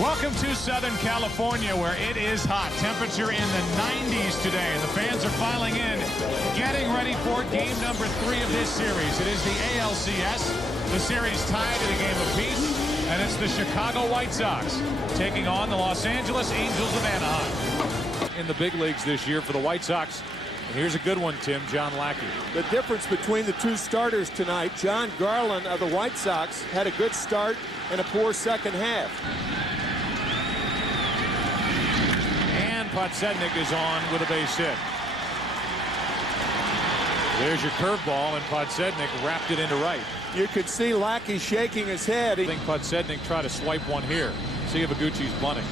Welcome to Southern California, where it is hot. Temperature in the 90s today, and the fans are filing in, getting ready for game number 3 of this series. It is the ALCS. The series tied at a game apiece, and it's the Chicago White Sox taking on the Los Angeles Angels of Anaheim. In the big leagues this year for the White Sox. And here's a good one, Tim, John Lackey. The difference between the two starters tonight, Jon Garland of the White Sox had a good start and a poor second half. Podsednik is on with a base hit. There's your curveball, and Podsednik wrapped it into right. You could see Lackey shaking his head. I think Podsednik tried to swipe one here. See if Iguchi's bunting.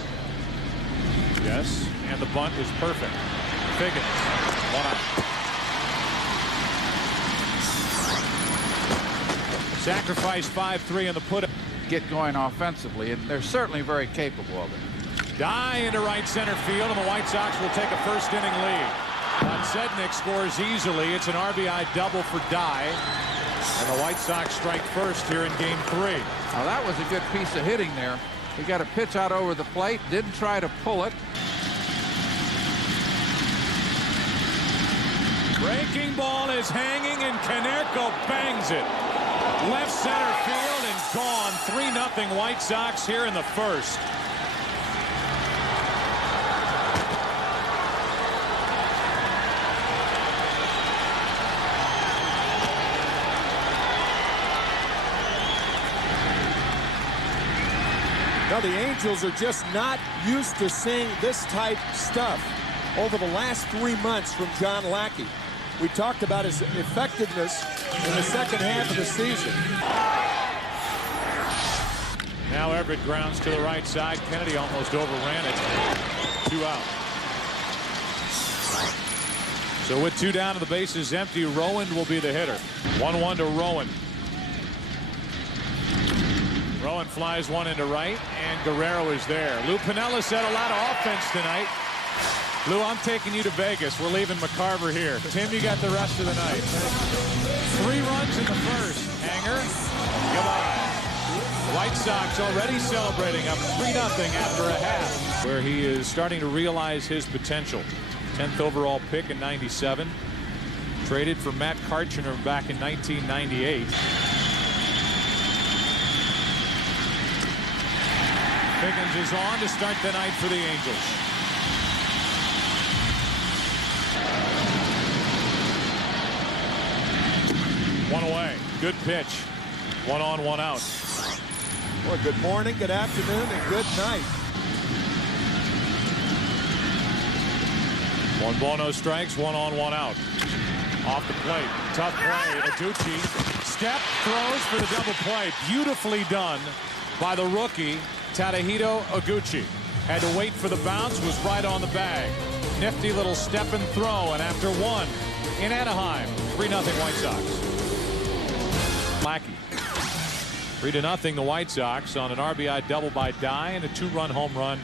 Yes, and the bunt is perfect. Figgins, 1 out. Sacrifice 5-3 on the put. Get going offensively, and they're certainly very capable of it. Die into right center field, and the White Sox will take a first-inning lead. Podsednik scores easily. It's an RBI double for Die, and the White Sox strike first here in Game 3. Now that was a good piece of hitting there. He got a pitch out over the plate, didn't try to pull it. Breaking ball is hanging, and Canerco bangs it. Left center field and gone. 3-0 White Sox here in the first. Now the Angels are just not used to seeing this type stuff over the last 3 months from John Lackey. We talked about his effectiveness in the second half of the season. Now Everett grounds to the right side. Kennedy almost overran it. 2 out. So with 2 down and the bases empty, Rowan will be the hitter. 1-1 to Rowan. Rowan flies one into right, and Guerrero is there. Lou Piniella had a lot of offense tonight. Lou, I'm taking you to Vegas. We're leaving McCarver here. Tim, you got the rest of the night. 3 runs in the first. Hanger, goodbye. White Sox already celebrating up 3-0 after a half, where he is starting to realize his potential. 10th overall pick in '97. Traded for Matt Karchner back in 1998. Figgins is on to start the night for the Angels. One away. Good pitch. 1 on, 1 out. Well, good morning, good afternoon, and good night. 1 ball, no strikes. 1 on, 1 out. Off the plate. Tough play. Iguchi step throws for the double play. Beautifully done by the rookie Tadahito Iguchi. Had to wait for the bounce, was right on the bag. Nifty little step and throw, and after 1 in Anaheim, 3-0 White Sox. Lackey. 3-0 the White Sox on an RBI double by Die and a 2-run home run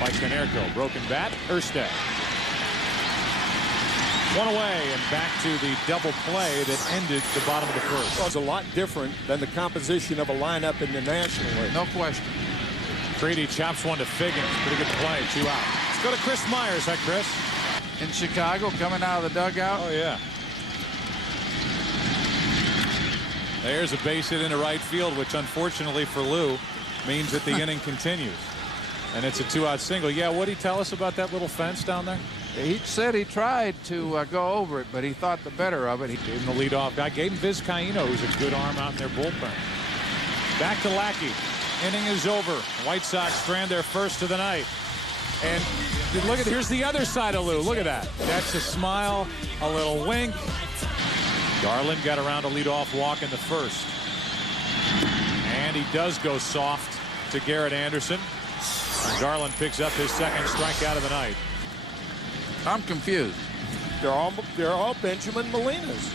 by Canerco. Broken bat, Erstad. 1 away, and back to the double play that ended the bottom of the first. Well, it's a lot different than the composition of a lineup in the National League. No question. Treaty chops one to Figgins. Pretty good play. 2 out. Let's go to Chris Myers. Hi, Chris. In Chicago, coming out of the dugout. Oh, yeah. There's a base hit into right field, which unfortunately for Lou means that the inning continues. And it's a 2-out single. Yeah, what did he tell us about that little fence down there? He said he tried to go over it, but he thought the better of it. He gave him the leadoff guy. Gave him Vizcaíno, who's a good arm out in their bullpen. Back to Lackey. Inning is over. White Sox strand their first of the night. And look at, here's the other side of Lou. Look at that. That's a smile, a little wink. Garland got around a leadoff walk in the first. And he does go soft to Garrett Anderson. Garland picks up his second strikeout of the night. I'm confused. They're all Benjamin Molinas.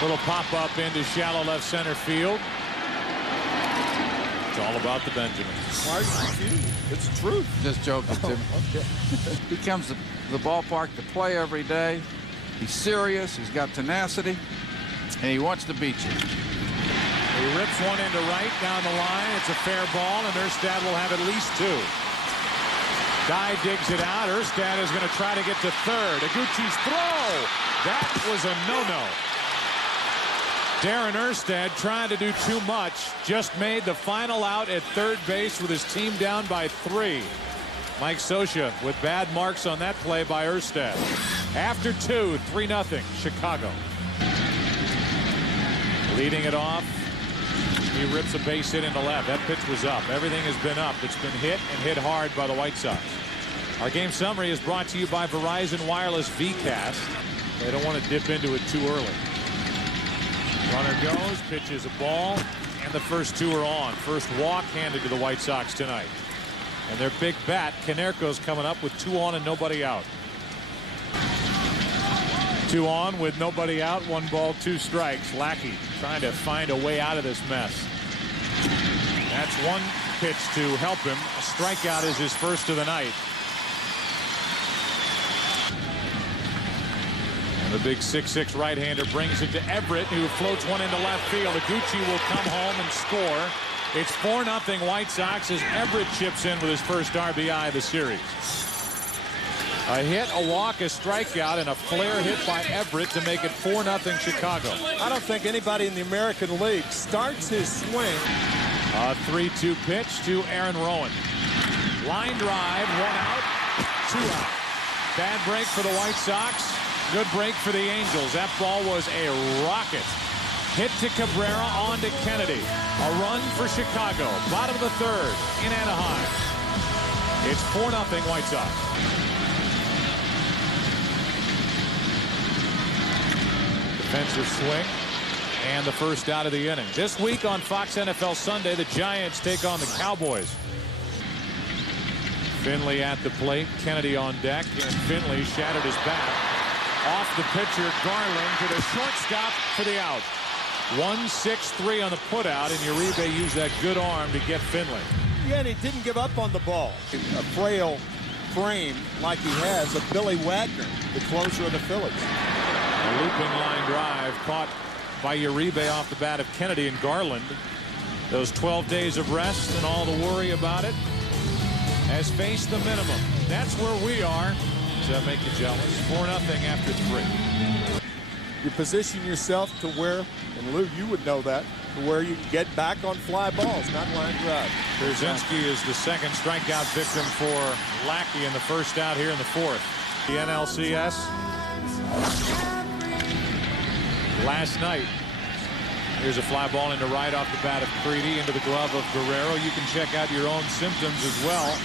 Little pop-up into shallow left center field. It's all about the Benjamins. Why are you confused? It's the truth. Just joking, Tim. Okay. He comes to the ballpark to play every day. He's serious. He's got tenacity. And he wants to beat you. He Rips one into right down the line. It's a fair ball, and Erstad will have at least 2. Guy digs it out. Erstad is going to try to get to third. Iguchi's throw. That was a no-no. Darren Erstad trying to do too much. Just made the final out at third base with his team down by 3. Mike Scioscia with bad marks on that play by Erstad. After 2, 3-0 Chicago. Leading it off. He rips a base hit into left. That pitch was up. Everything has been up. It's been hit and hit hard by the White Sox. Our game summary is brought to you by Verizon Wireless VCast. They don't want to dip into it too early. Runner goes, pitches a ball, and the first 2 are on. First walk handed to the White Sox tonight. And their big bat, Konerko's coming up with 2 on and nobody out. 2 on with nobody out, 1 ball, 2 strikes. Lackey trying to find a way out of this mess. That's 1 pitch to help him. A strikeout is his first of the night. And the big 6'6" right-hander brings it to Everett, who floats one into left field. Iguchi will come home and score. It's 4-0 White Sox as Everett chips in with his first RBI of the series. A hit, a walk, a strikeout, and a flare hit by Everett to make it 4-0 Chicago. I don't think anybody in the American League starts his swing. A 3-2 pitch to Aaron Rowan. Line drive, 1 out, 2 out. Bad break for the White Sox. Good break for the Angels. That ball was a rocket. Hit to Cabrera, on to Kennedy. A run for Chicago. Bottom of the 3rd in Anaheim. It's 4-0 White Sox. Defensive swing. And the first out of the inning. This week on Fox NFL Sunday, the Giants take on the Cowboys. Finley at the plate. Kennedy on deck. And Finley shattered his bat. Off the pitcher, Garland to the shortstop for the out. 1-6-3 on the putout, and Uribe used that good arm to get Finley. Yeah, and he didn't give up on the ball. A frail frame like he has of Billy Wagner, the closer of the Phillies. A looping line drive caught by Uribe off the bat of Kennedy, and Garland. Those 12 days of rest and all the worry about it has faced the minimum. That's where we are. Does that make you jealous? 4-0 after 3. You position yourself to where, and Lou, you would know that, to where you can get back on fly balls, not line drive. Brzezinski is the second strikeout victim for Lackey in the first out here in the 4th. The NLCS last night. Here's a fly ball into right off the bat of Creedy into the glove of Guerrero. You can check out your own symptoms as well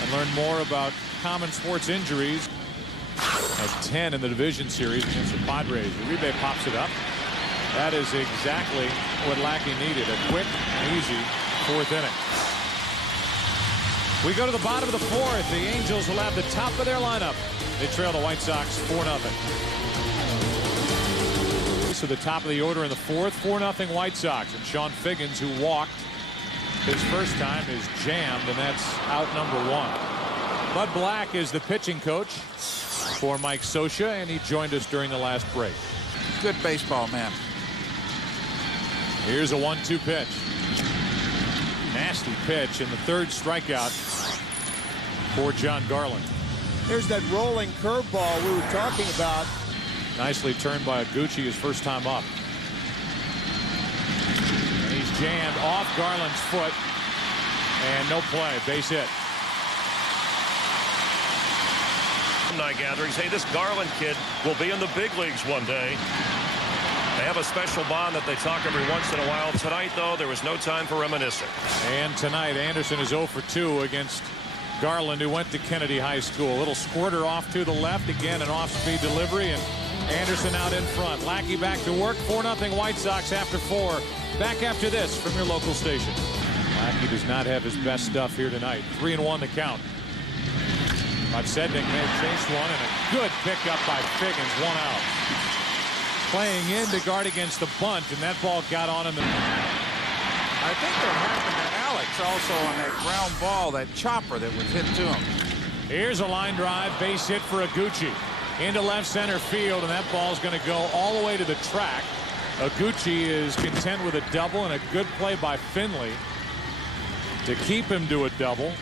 and learn more about common sports injuries. At 10 in the division series against the Padres. Uribe pops it up. That is exactly what Lackey needed. A quick and easy 4th inning. We go to the bottom of the 4th. The Angels will have the top of their lineup. They trail the White Sox 4-0. So the top of the order in the 4th, 4-0 White Sox. And Sean Figgins, who walked his first time, is jammed, and that's out number 1. Bud Black is the pitching coach for Mike Scioscia, and he joined us during the last break. Good baseball man. Here's a 1-2 pitch. Nasty pitch, and the 3rd strikeout for Jon Garland. Here's that rolling curveball we were talking about. Nicely turned by Iguchi his first time up. And he's jammed off Garland's foot, and no play, base hit. Night gatherings. Hey, this Garland kid will be in the big leagues one day. They have a special bond that they talk every once in a while. Tonight, though, there was no time for reminiscing. And tonight, Anderson is 0 for 2 against Garland, who went to Kennedy High School. A little squirter off to the left. Again, an off-speed delivery, and Anderson out in front. Lackey back to work. 4-0 White Sox after 4. Back after this from your local station. Lackey does not have his best stuff here tonight. 3-1 the count. Sednick may have chased one, and a good pickup by Figgins, 1 out. Playing in to guard against the bunt, and that ball got on him. I think that happened to Alex also on that ground ball, that chopper that was hit to him. Here's a line drive, base hit for Iguchi into left center field, and that ball's going to go all the way to the track. Iguchi is content with a double and a good play by Finley to keep him to a double.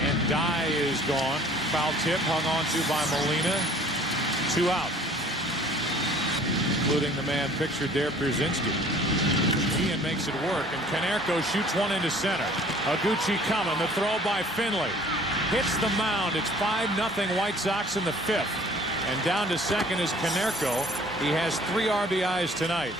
And Dye is gone. Foul tip hung on to by Molina. 2 out. Including the man pictured there, Pierzynski. Ian makes it work, and Konerko shoots one into center. Iguchi coming. The throw by Finley. Hits the mound. It's 5-0 White Sox in the 5th. And down to second is Konerko. He has 3 RBIs tonight.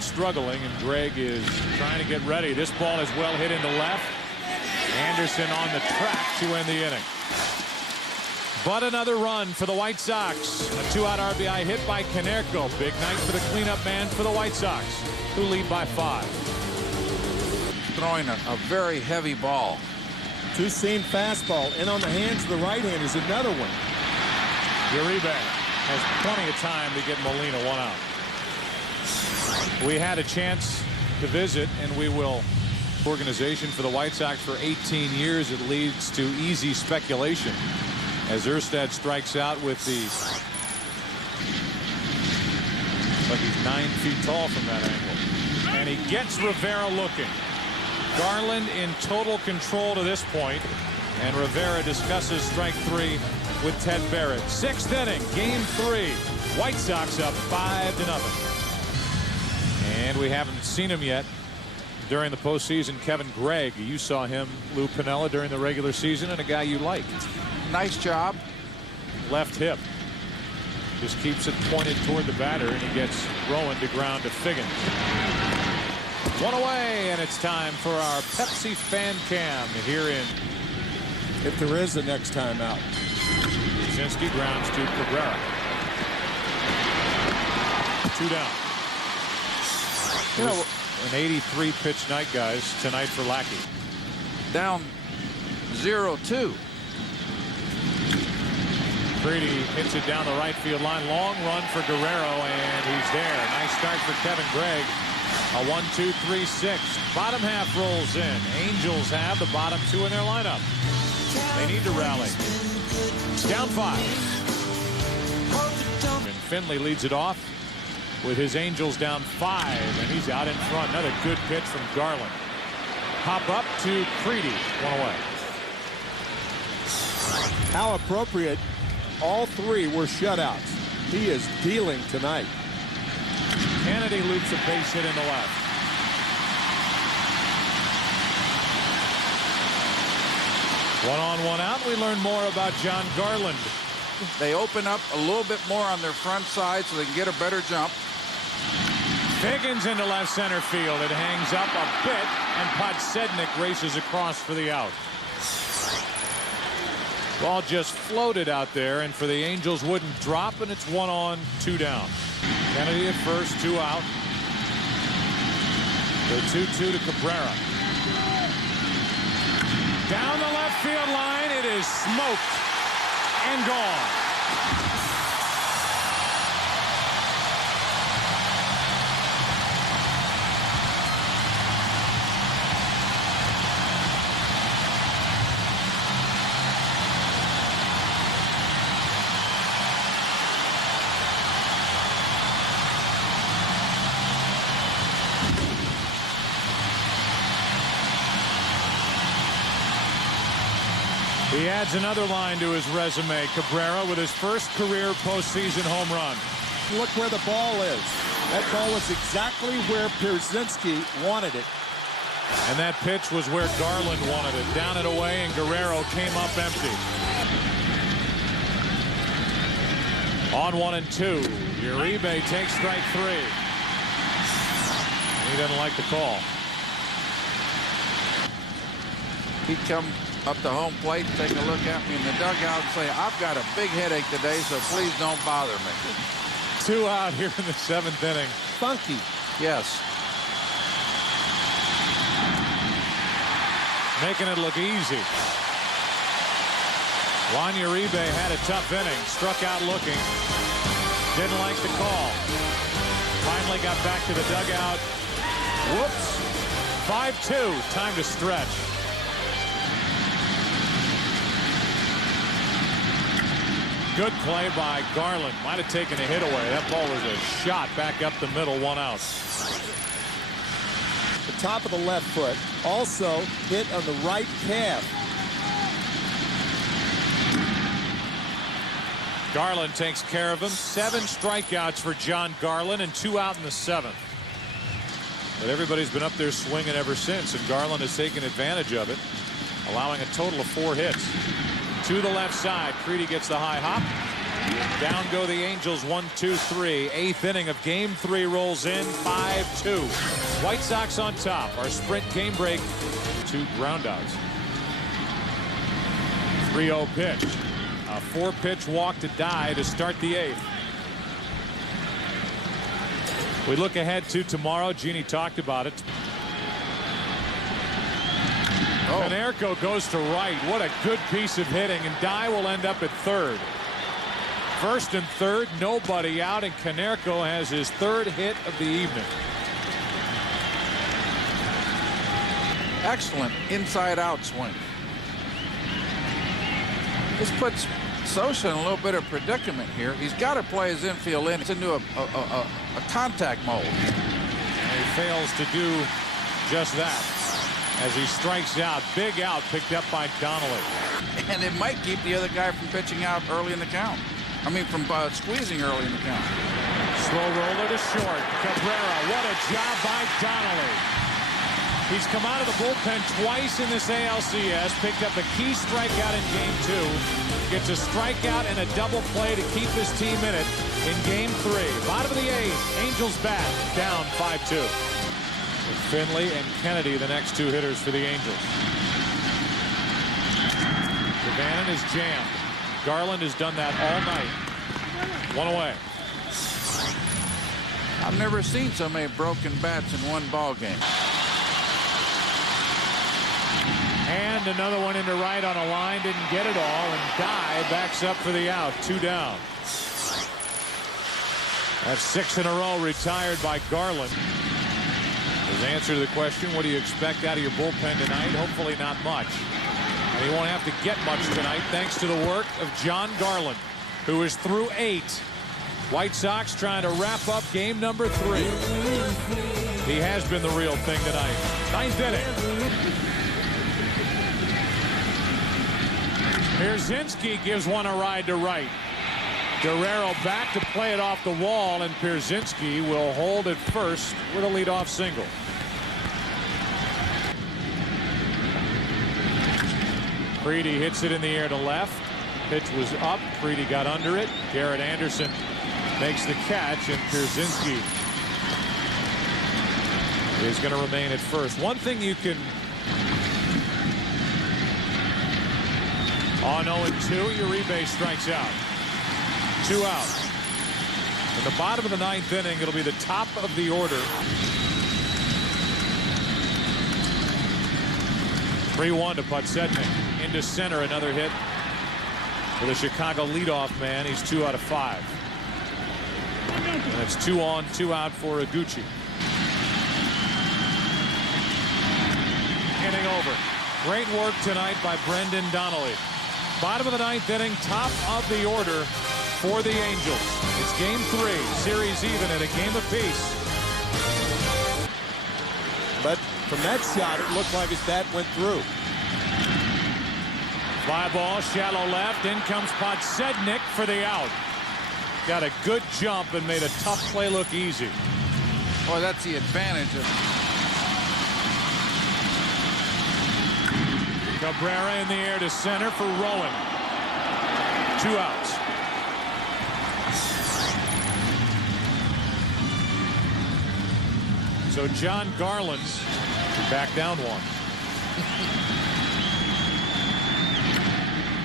Struggling, and Greg is trying to get ready. This ball is well hit into left. Anderson on the track to end the inning. But another run for the White Sox. A 2-out RBI hit by Konerko. Big night for the cleanup man for the White Sox, who lead by 5. Throwing a very heavy ball. Two-seam fastball in on the hands of the right-hand is another one. Uribe has plenty of time to get Molina 1 out. We had a chance to visit, and we will. Organization for the White Sox for 18 years. It leads to easy speculation as Erstad strikes out with the. But he's 9 feet tall from that angle, and he gets Rivera looking. Garland in total control to this point, and Rivera discusses strike 3 with Ted Barrett. 6th inning, game 3. White Sox up 5-0. And we haven't seen him yet during the postseason. Kevin Gregg, you saw him, Lou Piniella, during the regular season, and a guy you liked. Nice job. Left hip. Just keeps it pointed toward the batter, and he gets Rowan to ground to Figgins. 1 away, and it's time for our Pepsi fan cam here in. If there is a next time out. Pierzynski grounds to Cabrera. 2 down. You know, an 83 pitch night, guys, tonight for Lackey. down 0-2. Freedy hits it down the right field line. Long run for Guerrero, and he's there. Nice start for Kevin Gregg. A 1-2-3-6. Bottom half rolls in. Angels have the bottom 2 in their lineup. They need to rally. It's down 5. And Finley leads it off with his Angels down 5, and he's out in front. Another good pitch from Garland. Hop up to Freedy. 1 away. How appropriate. All 3 were shutouts. He is dealing tonight. Kennedy loops a base hit in the left. One on, one out. We learn more about Jon Garland. They open up a little bit more on their front side so they can get a better jump. Figgins into left center field. It hangs up a bit, and Podsednik races across for the out. Ball just floated out there, and for the Angels wouldn't drop, and it's 1 on, 2 down. Kennedy at first, 2 out. The 2-2 to Cabrera. Down the left field line, it is smoked and gone. He adds another line to his resume. Cabrera with his first career postseason home run. Look where the ball is. That ball was exactly where Pierzynski wanted it. And that pitch was where Garland wanted it. Down and away, and Guerrero came up empty. On 1 and 2. Uribe takes strike 3. He doesn't like the call. He'd come up to home plate, take a look at me in the dugout and say, I've got a big headache today, so please don't bother me. 2 out here in the 7th inning. Funky. Yes. Making it look easy. Juan Uribe had a tough inning. Struck out looking. Didn't like the call. Finally got back to the dugout. Whoops. 5-2. Time to stretch. Good play by Garland. Might have taken a hit away. That ball was a shot back up the middle, 1 out. The top of the left foot, also hit on the right calf. Garland takes care of him. 7 strikeouts for Jon Garland and 2 out in the 7th. But everybody's been up there swinging ever since, and Garland has taken advantage of it, allowing a total of 4 hits. To the left side, Creedy gets the high hop. Down go the Angels, 1-2-3. 8th inning of game 3 rolls in, 5-2. White Sox on top. Our sprint game break, 2 groundouts. 3-0 pitch. A 4-pitch walk to die to start the 8th. We look ahead to tomorrow. Jeannie talked about it. Konerko goes to right. What a good piece of hitting, and Dye will end up at third. First and third, nobody out, and Konerko has his 3rd hit of the evening. Excellent inside-out swing. This puts Sosa in a little bit of predicament here. He's got to play his infield in. It's into a contact mode. And he fails to do just that as he strikes out. Big out picked up by Donnelly. And it might keep the other guy from pitching out early in the count. I mean, from squeezing early in the count. Slow roller to short. Cabrera, what a job by Donnelly. He's come out of the bullpen twice in this ALCS, picked up a key strikeout in game 2, gets a strikeout and a double play to keep his team in it in game 3. Bottom of the 8th, Angels bat, down 5-2. With Finley and Kennedy, the next 2 hitters for the Angels. Devannon is jammed. Garland has done that all night. 1 away. I've never seen so many broken bats in one ball game. And another one into right on a line, didn't get it all, and Dye backs up for the out. 2 down. That's 6 in a row retired by Garland. His answer to the question, what do you expect out of your bullpen tonight? Hopefully not much. And he won't have to get much tonight thanks to the work of Jon Garland, who is through 8. White Sox trying to wrap up game number 3. He has been the real thing tonight. 9th inning. Pierzynski gives one a ride to right. Guerrero back to play it off the wall, and Pierzynski will hold at first with a leadoff single. Creedy hits it in the air to left. Pitch was up. Creedy got under it. Garrett Anderson makes the catch, and Pierzynski is going to remain at first. One thing you can... On 0-2, Uribe strikes out. 2 out. In the bottom of the 9th inning, it'll be the top of the order. 3-1 to Podsednik. Into center, another hit for the Chicago leadoff man. He's 2 out of 5. And it's 2 on, 2 out for Iguchi. Inning over. Great work tonight by Brendan Donnelly. Bottom of the 9th inning, top of the order for the Angels. It's game 3, series even at a game apiece. But from that shot, it looked like his bat went through. Fly ball, shallow left. In comes Podsednik for the out. Got a good jump and made a tough play look easy. Boy, that's the advantage of... Cabrera in the air to center for Rowan. 2 outs. So Jon Garland's back down 1.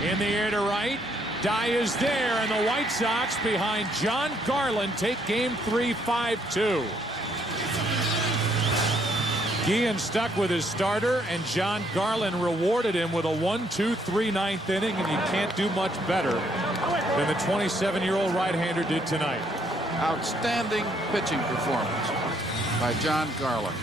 In the air to right. Dye is there, and the White Sox behind Jon Garland take game 3, 5-2. Guillen stuck with his starter, and Jon Garland rewarded him with a 1-2-3 9th inning, and you can't do much better than the 27-year-old right-hander did tonight. Outstanding pitching performance by Jon Garland.